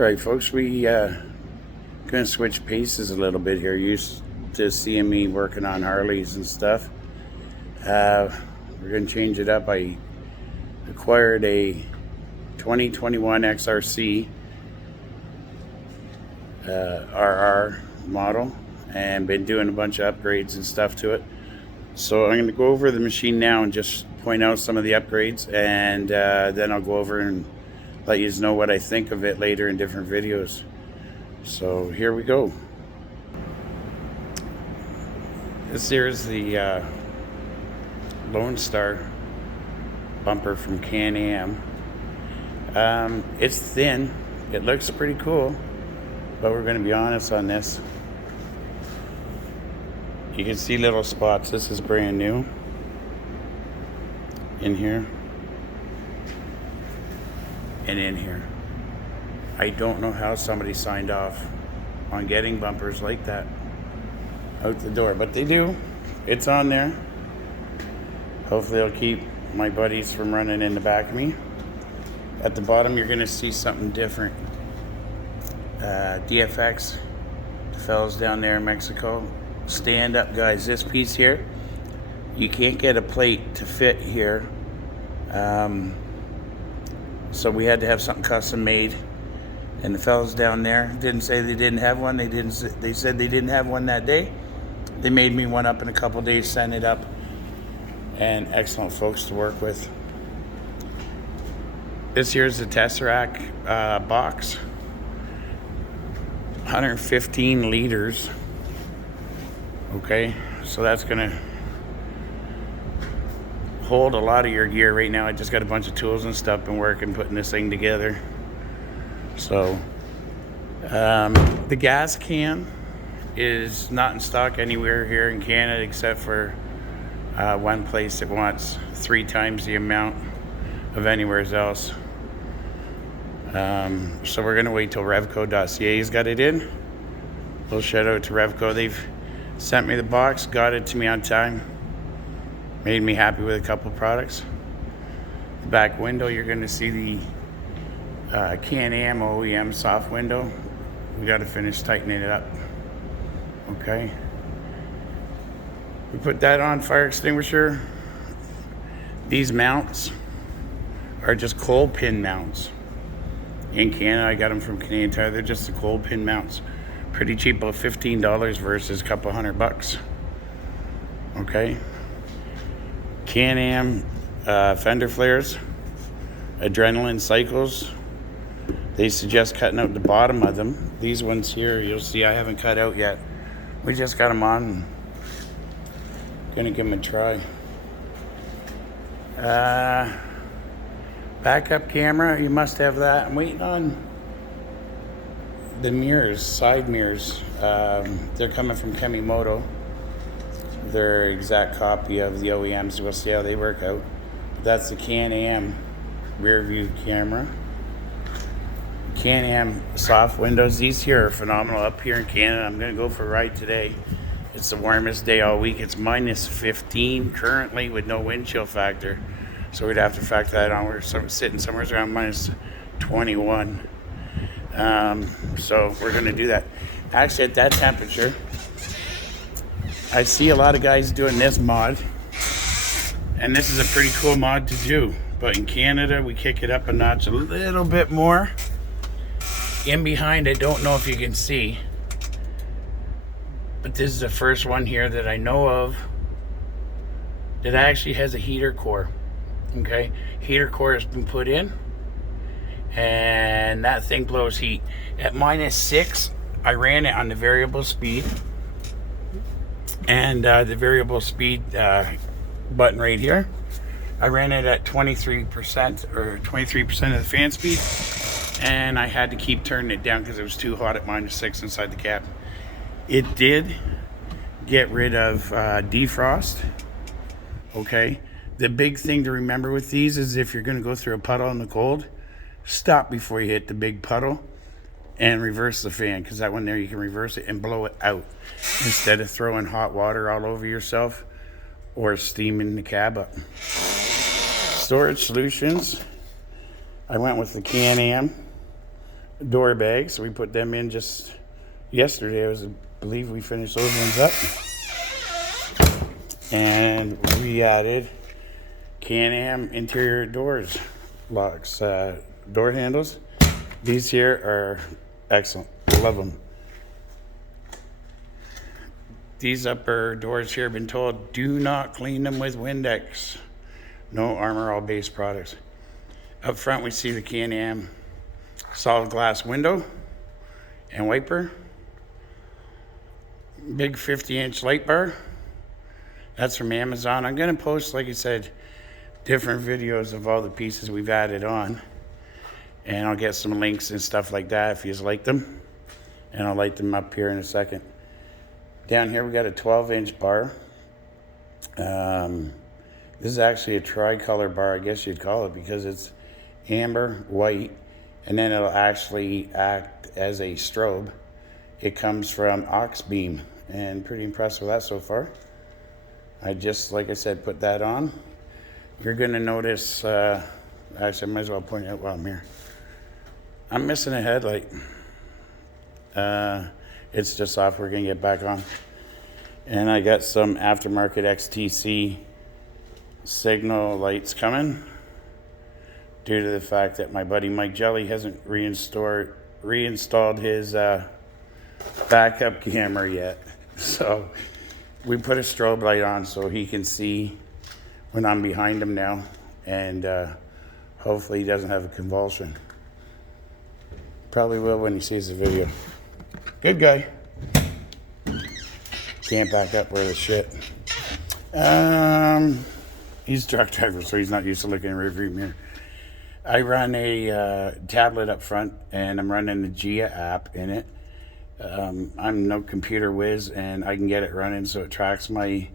Alright folks, we gonna switch paces a little bit here. Used to seeing me working on Harleys and stuff. We're gonna change it up. I acquired a 2021 XRC RR model and been doing a bunch of upgrades and stuff to it. So I'm gonna go over the machine now and just point out some of the upgrades, and then I'll go over and let you know what I think of it later in different videos. So here we go. This here is the Lone Star bumper from Can-Am. It's thin. It looks pretty cool, but we're going to be honest on this. You can see little spots. This is brand new in here and in here. I don't know how somebody signed off on getting bumpers like that out the door, but they do. It's on there. Hopefully it'll keep my buddies from running in the back of me. At the bottom you're gonna see something different. DFX, the fellas down there in Mexico. Stand up, guys. This piece here, you can't get a plate to fit here. So we had to have something custom made, and the fellas down there didn't say they didn't have one. They said they didn't have one that day. They made me one up in a couple days, sent it up, and excellent folks to work with. This here's the Tesseract box, 115 liters. Okay, so that's gonna hold a lot of your gear. Right now I just got a bunch of tools and stuff and working putting this thing together. So the gas can is not in stock anywhere here in Canada except for one place that wants 3 times the amount of anywhere else. So we're gonna wait till Revco.ca's got it in. A little shout out to Revco. They've sent me the box, got it to me on time. Made me happy with a couple products. The back window, you're going to see the Can-Am OEM soft window. We got to finish tightening it up. Okay. We put that on, fire extinguisher. These mounts are just coal pin mounts. In Canada, I got them from Canadian Tire. They're just the coal pin mounts. Pretty cheap, about $15 versus a couple $100. Okay. Can-Am fender flares, adrenaline cycles. They suggest cutting out the bottom of them. These ones here, you'll see I haven't cut out yet. We just got them on. Gonna give them a try. Backup camera, you must have that. I'm waiting on the mirrors, side mirrors. They're coming from Kemimoto. They're exact copy of the OEMs. We'll see how they work out. That's the Can-Am rear view camera. Can-Am soft windows. These here are phenomenal up here in Canada. I'm going to go for a ride today. It's the warmest day all week. It's minus 15 currently with no wind chill factor. So we'd have to factor that on. We're sitting somewhere around minus 21. So we're going to do that. Actually, at that temperature, I see a lot of guys doing this mod, and this is a pretty cool mod to do. But in Canada, we kick it up a notch a little bit more. In behind, I don't know if you can see, but this is the first one here that I know of that actually has a heater core. Okay, heater core has been put in, and that thing blows heat. At -6, I ran it on the variable speed. And the variable speed button right here, I ran it at 23% or 23% of the fan speed, and I had to keep turning it down because it was too hot at -6 inside the cab. It did get rid of defrost. Okay, the big thing to remember with these is if you're going to go through a puddle in the cold, stop before you hit the big puddle and reverse the fan, because that one there you can reverse it and blow it out instead of throwing hot water all over yourself or steaming the cab up. Storage solutions, I went with the Can-Am door bags. So we put them in just yesterday. I believe we finished those ones up. And we added Can-Am interior doors, locks, door handles. These here are excellent. Love them. These upper doors here have been told, do not clean them with Windex. No Armor All based products. Up front we see the Can-Am solid glass window and wiper. Big 50-inch light bar. That's from Amazon. I'm going to post, like I said, different videos of all the pieces we've added on. And I'll get some links and stuff like that if you like them. And I'll light them up here in a second. Down here we got a 12-inch bar. This is actually a tricolor bar, I guess you'd call it, because it's amber, white, and then it'll actually act as a strobe. It comes from Oxbeam, and pretty impressed with that so far. I just, like I said, put that on. You're going to notice, actually I might as well point it out while I'm here. I'm missing a headlight. It's just off. We're going to get back on. And I got some aftermarket XTC signal lights coming due to the fact that my buddy Mike Jelly hasn't reinstalled his backup camera yet. So we put a strobe light on so he can see when I'm behind him now, and hopefully he doesn't have a convulsion. Probably will when he sees the video. Good guy. Can't back up worth of shit. He's a truck driver, so he's not used to looking in a rearview mirror. I run a tablet up front, and I'm running the Gia app in it. I'm no computer whiz, and I can get it running so it tracks my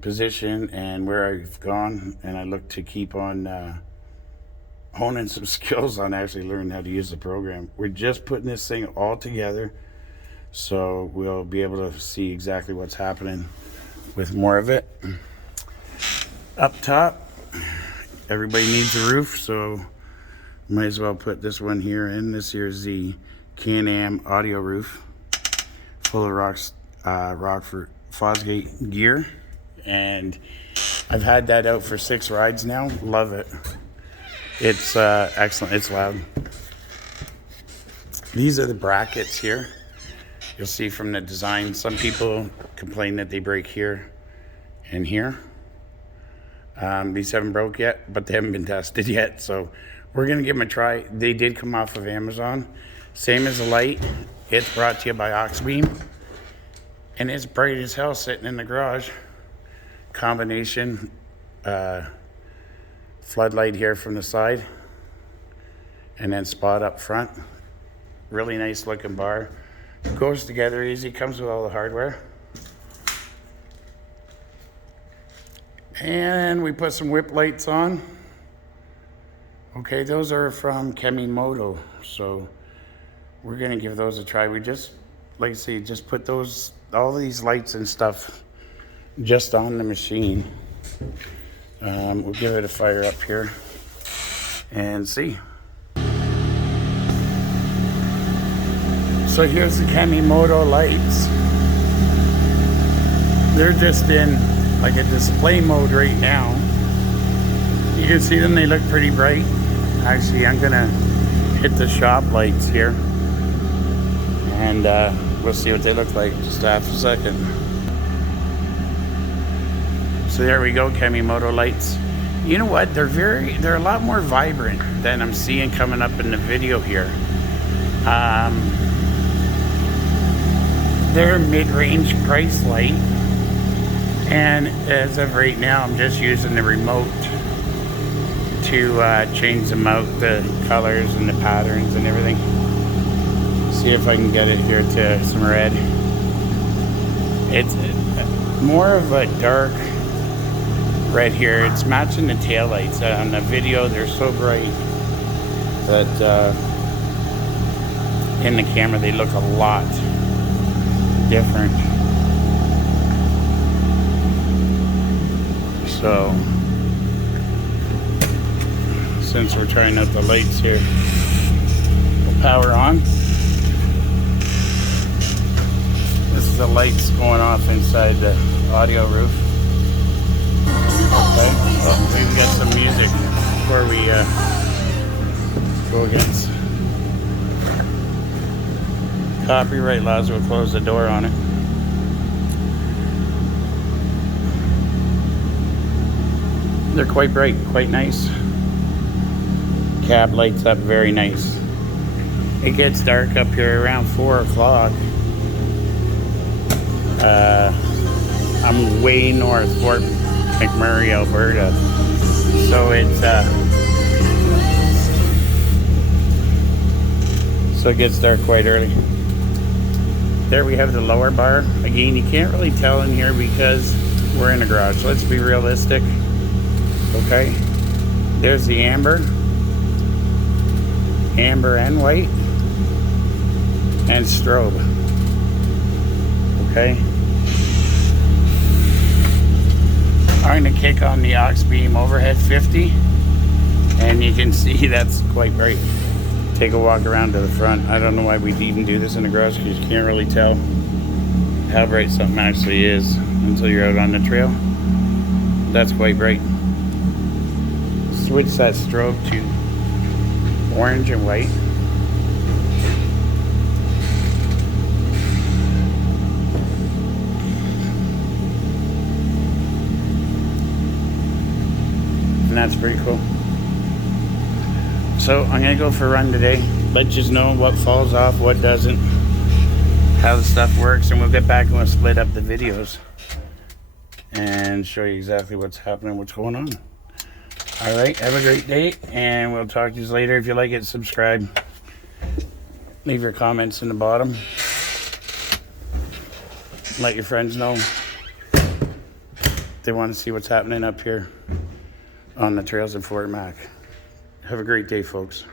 position and where I've gone, and I look to keep on honing some skills on actually learning how to use the program. We're just putting this thing all together, so we'll be able to see exactly what's happening with more of it. Up top, everybody needs a roof, so might as well put this one here in. This here is the Can-Am audio roof, full of Rockford Fosgate gear, and I've had that out for 6 rides now. Love it. It's excellent. It's loud. These are the brackets here. You'll see from the design, some people complain that they break here and here. These haven't broke yet, but they haven't been tested yet, so we're gonna give them a try. They did come off of Amazon. Same as the light. It's brought to you by Oxbeam, and it's bright as hell sitting in the garage. Combination floodlight here from the side, and then spot up front. Really nice looking bar. Goes together easy, comes with all the hardware. And we put some whip lights on. Okay, those are from Kemimoto, so we're gonna give those a try. We just, like I say, just put all these lights and stuff just on the machine. We'll give it a fire up here and see. So here's the Kemimoto lights. They're just in like a display mode right now. You can see them, they look pretty bright. Actually, I'm gonna hit the shop lights here, and we'll see what they look like just half a second. So there we go, Kemimoto lights. You know what? They're a lot more vibrant than I'm seeing coming up in the video here. They're a mid-range price light, and as of right now, I'm just using the remote to change them out, the colors and the patterns and everything. See if I can get it here to some red. It's more of a dark red here. It's matching the taillights. On the video, they're so bright that in the camera they look a lot different. So since we're trying out the lights here, we'll power on. This is the lights going off inside the audio roof. Okay. Oh, we can get some music before we go against copyright laws. We'll close the door on it. They're quite bright, quite nice. Cab lights up very nice. It gets dark up here around 4 o'clock. I'm way north, Fort McMurray, Alberta. So it gets dark quite early. There we have the lower bar. Again, you can't really tell in here because we're in a garage. Let's be realistic. Okay, there's the amber and white, and strobe. Okay, I'm going to kick on the aux beam overhead 50, and you can see that's quite bright. Take a walk around to the front. I don't know why we'd even do this in the garage because you can't really tell how bright something actually is until you're out on the trail. That's quite bright. Switch that strobe to orange and white. And that's pretty cool. So I'm gonna go for a run today. Let you know what falls off, what doesn't, how the stuff works, and we'll get back and we'll split up the videos and show you exactly what's happening, what's going on. All right, have a great day, and we'll talk to you later. If you like it, subscribe. Leave your comments in the bottom. Let your friends know they want to see what's happening up here on the trails of Fort Mac. Have a great day, folks.